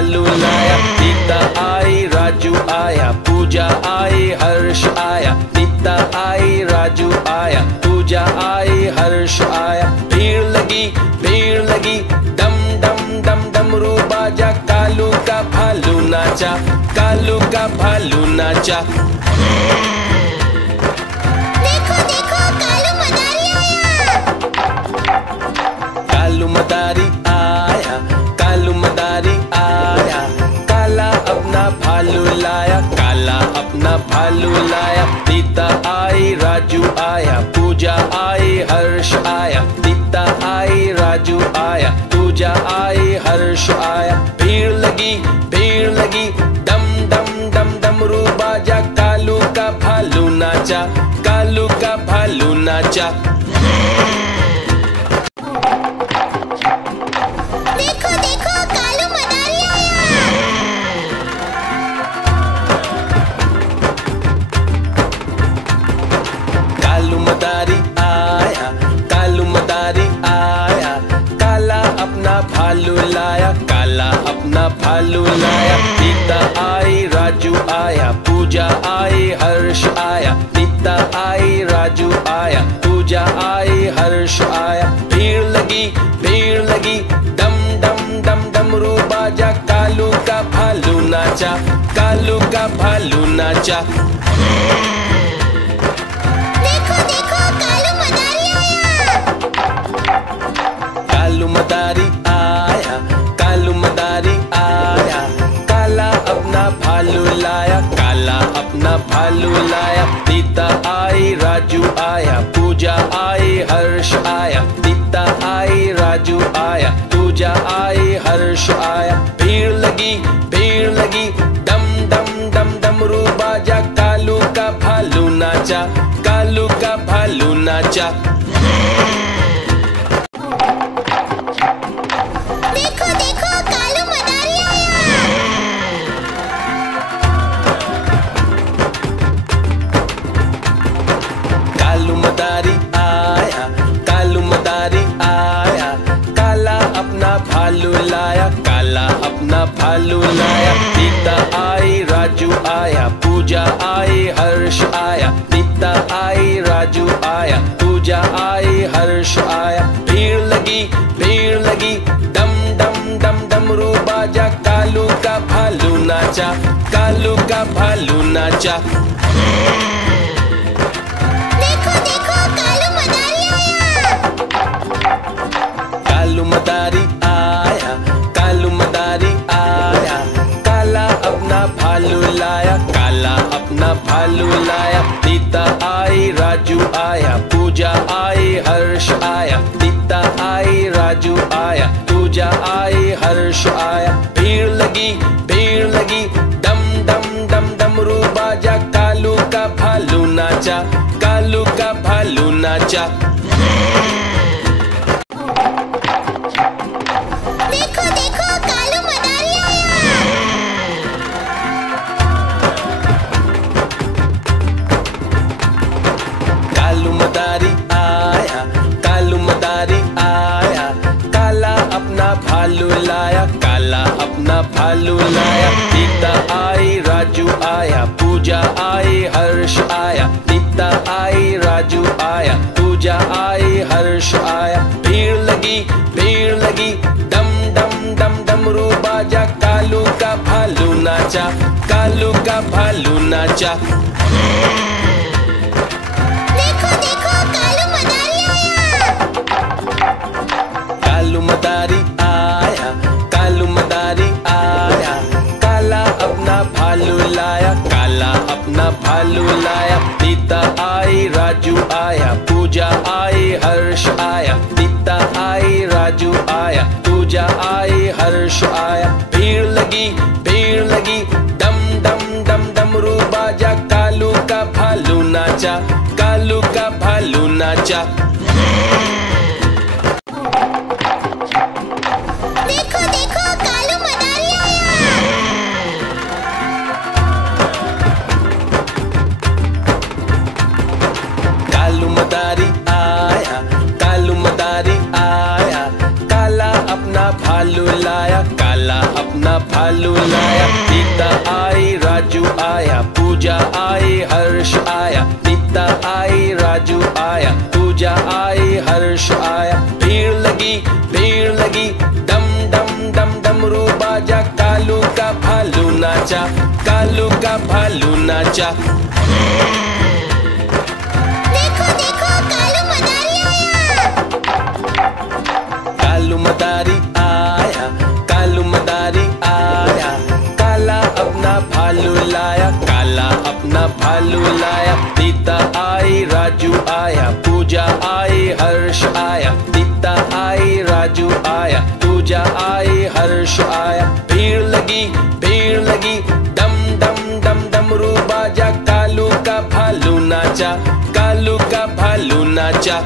भालू लाया। नीता आई राजू आया, पूजा आई हर्ष आया। नीता आई राजू आया, पूजा आई हर्ष आया। भीड़ लगी डम डम डम डमरू बाजा। कालू का भालू नाचा, कालू का भालू नाचा। देखो देखो कालू मदारी आया। कालू मदारी आया, कालू मदारी आया। काला अपना भालू लाया, काला अपना भालू लाया। नीता आई राजू आया, पूजा आई हर्ष आया। नीता आई राजू आया, पूजा आई हर्ष आया। भीड़ लगी डम डम डम डमरू बाजा। कालू का भालू नाचा, कालू का भालू नाचा। देखो देखो कालू मदारी आया। कालू मदारी आया, कालू मदारी आया। काला अपना भालू लाया, काला अपना भालू लाया। नीता आई राजू आया, पूजा आई हर्ष आया। नीता आई राजू आया, पूजा आई हर्ष आया। भीड़ लगी डम डम डम डमरू बाजा। कालू का भालू नाचा, कालू का भालू नाचा। देखो देखो कालू मदारी आया। कालू मदारी आया, कालू मदारी आया। काला अपना भालू लाया, काला अपना भालू लाया। नीता आई राजू आया, पूजा आई हर्ष आया। नीता आई राजू आया, पूजा आई हर्ष आया। भीड़ लगी डम डम डम डमरू बाजा। कालू का भालू नाचा, कालू का भालू नाचा। देखो देखो कालू मदारी आया। कालू मदारी आया, कालू मदारी आया। काला अपना भालू लाया, काला अपना भालू लाया। नीता आई राजू आया, पूजा आई हर्ष आया। नीता आई राजू आया, पूजा आई हर्ष आया। भीड़ लगी डम डम डम डमरू बाजा। कालू का भालू नाचा, कालू का भालू नाचा। देखो देखो कालू मदारी आया। कालू मदारी आया, कालू मदारी आया। काला अपना भालू लाया, काला अपना भालू लाया। नीता आई राजू आया, पूजा आई हर्ष आया। नीता आई राजू आया, पूजा आई हर्ष आया। भीड़ लगी डम डम डम डमरू बाजा। कालू का भालू नाचा, कालू का भालू नाचा। देखो देखो कालू मदारी आया। कालू मदारी आया, कालू मदारी आया। काला अपना भालू लाया, काला अपना भालू लाया। नीता आई राजू आया, पूजा आई हर्ष आया। नीता आई राजू आया, पूजा आई हर्ष आया। भीड़ लगी डम डम डम डमरू बाजा। कालू का भालू नाचा, कालू का भालू नाचा। देखो देखो कालू मदारी आया। कालू मदारी आया, कालू मदारी आया। काला अपना भालू लाया, काला अपना भालू लाया। नीता आई राजू आया, पूजा आई हर्ष आया। नीता आई राजू आया, पूजा आई हर्ष आया। भीड़ लगी डम डम डम डमरू बाजा। कालू का भालू नाचा, कालू का भालू नाचा। देखो देखो कालू मदारी आया। कालू मदारी आया, कालू मदारी आया। काला अपना भालू लाया, काला काला अपना भालू लाया। सीता आई, राजू आया, पूजा आई, हर्ष आया। सीता आई, राजू आया, पूजा आई, हर्ष आया। भीड़ लगी, डम डम डम डमरू बाजा। कालू का भालू नाचा, कालू का भालू नाचा। देखो देखो कालू मदारी आया। कालू मदारी आया, कालू मदारी आया। काला अपना भालू लाया, काला अपना भालू लाया। सीता आई, राजू आया, पूजा आई, हर्ष आया। सीता आई, राजू आया, पूजा आई, हर्ष आया। भीड़ लगी, डम डम डम डमरू बाजा। कालू का भालू नाचा, कालू का भालू नाचा।